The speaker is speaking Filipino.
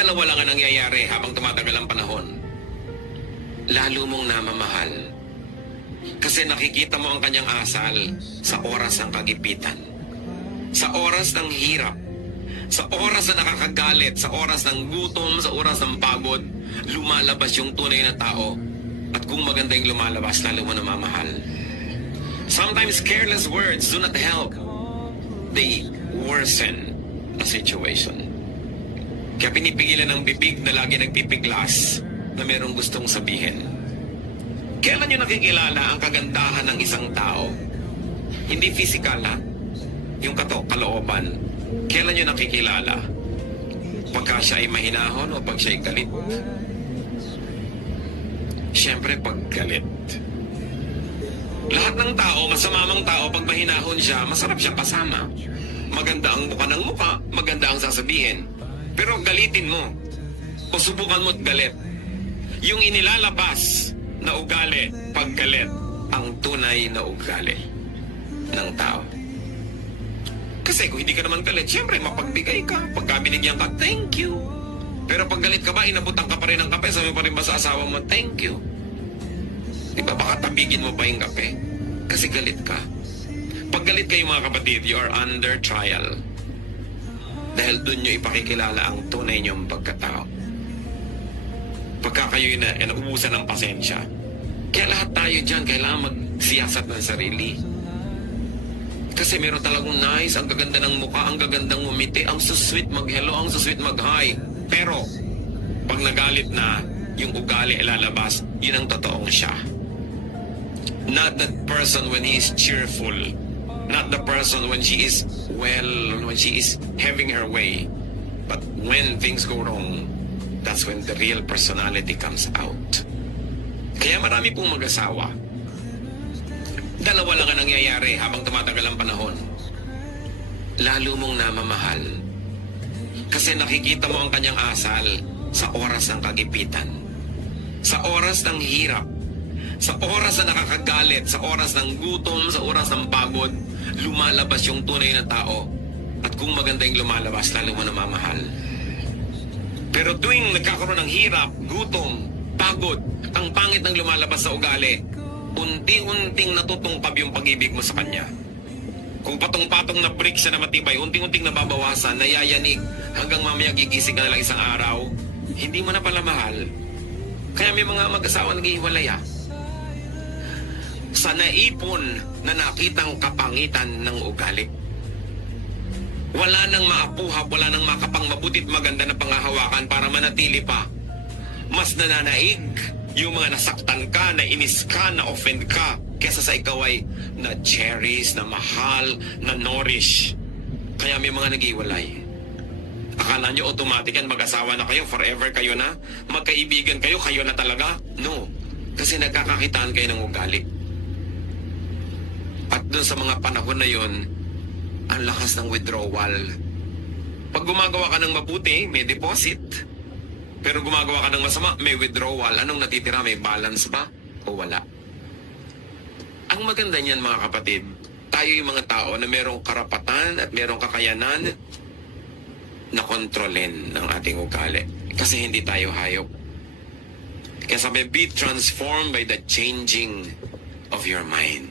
Dalawa lang ang nangyayari habang tumatagal ang panahon. Lalo mong namamahal. Kasi nakikita mo ang kanyang asal sa oras ng kagipitan. Sa oras ng hirap. Sa oras na nakakagalit. Sa oras ng gutom. Sa oras ng pagod. Lumalabas yung tunay na tao. At kung maganda yung lumalabas, lalo mo namamahal. Sometimes careless words do not help. They worsen a situation. Kaya pinipigilan ng bibig na lagi nagpipiglas na merong gustong sabihin. Kailan nyo nakikilala ang kagandahan ng isang tao? Hindi physical, ha? Yung kalooban. Kailan nyo nakikilala? Pagka siya ay mahinahon o pag siya ay galit? Siyempre, pag galit. Lahat ng tao, masamamang tao, pag mahinahon siya, masarap siyang kasama. Maganda ang mukha ng mukha, maganda ang sasabihin. Pero galitin mo. O subukan mo't galit. Yung inilalabas na ugali, pag galit, ang tunay na ugali ng tao. Kasi kung hindi ka naman galit, siyempre mapagbigay ka. Pagka binigyan ka, thank you. Pero pag galit ka ba, inabutan ka pa rin ng kape, sabi pa rin ba sa asawa mo, thank you. Diba baka tabigin mo pa yung kape? Kasi galit ka. Pag galit kayo mga kapatid, you are under trial. Dahil doon nyo ipakikilala ang tunay nyong pagkatao. Pagka kayo naubusan ng pasensya. Kaya lahat tayo dyan, kailangan magsiyasat ng sarili. Kasi meron talagang nice, ang gaganda ng mukha, ang gagandang umiti, ang susweet mag-hello, ang susweet mag-hi. Pero, pag nagalit na, yung ugali ilalabas, yun ang totoong siya. Not that person when he is cheerful. Not the person when she is well, when she is having her way. But when things go wrong, that's when the real personality comes out. Kaya marami pong mag-asawa. Dalawa lang ang nangyayari habang tumatagal ang panahon. Lalo mong namamahal. Kasi nakikita mo ang kanyang asal sa oras ng kagipitan. Sa oras ng hirap. Sa oras na nakakagalit. Sa oras ng gutom. Sa oras ng pagod. Lumalabas yung tunay na tao. At kung maganda yung lumalabas, lalo mo namamahal. Pero tuwing nagkakaroon ng hirap, gutom, pagod, ang pangit ng lumalabas sa ugali, unti-unting natutungkab yung pag-ibig mo sa kanya. Kung patong-patong na brick siya na matibay, unti-unting nababawasan, nayayanig, hanggang mamaya gigising ka na lang isang araw, hindi mo na pala mahal. Kaya may mga mag-asawa naghihiwalay, sa naipon na nakitang kapangitan ng ugali. Wala nang maapuhap, wala nang makapang mabutit maganda na pangahawakan para manatili pa. Mas nananaig yung mga nasaktan ka, na inis ka, na offend ka, kesa sa ikaw ay na-cherish, na mahal, na nourish. Kaya may mga nag-iwalay. Akala nyo automatic yan, mag-asawa na kayo, forever kayo na, magkaibigan kayo, kayo na talaga? No. Kasi nagkakakitaan kayo ng ugali. At doon sa mga panahon na yon, ang lakas ng withdrawal. Pag gumagawa ka ng mabuti, may deposit. Pero gumagawa ka ng masama, may withdrawal. Anong natitira? May balance ba? O wala? Ang maganda niyan mga kapatid, tayo yung mga tao na merong karapatan at merong kakayanan na kontrolin ng ating ugali. Kasi hindi tayo hayop. Kaya sabi, be transformed by the changing of your mind.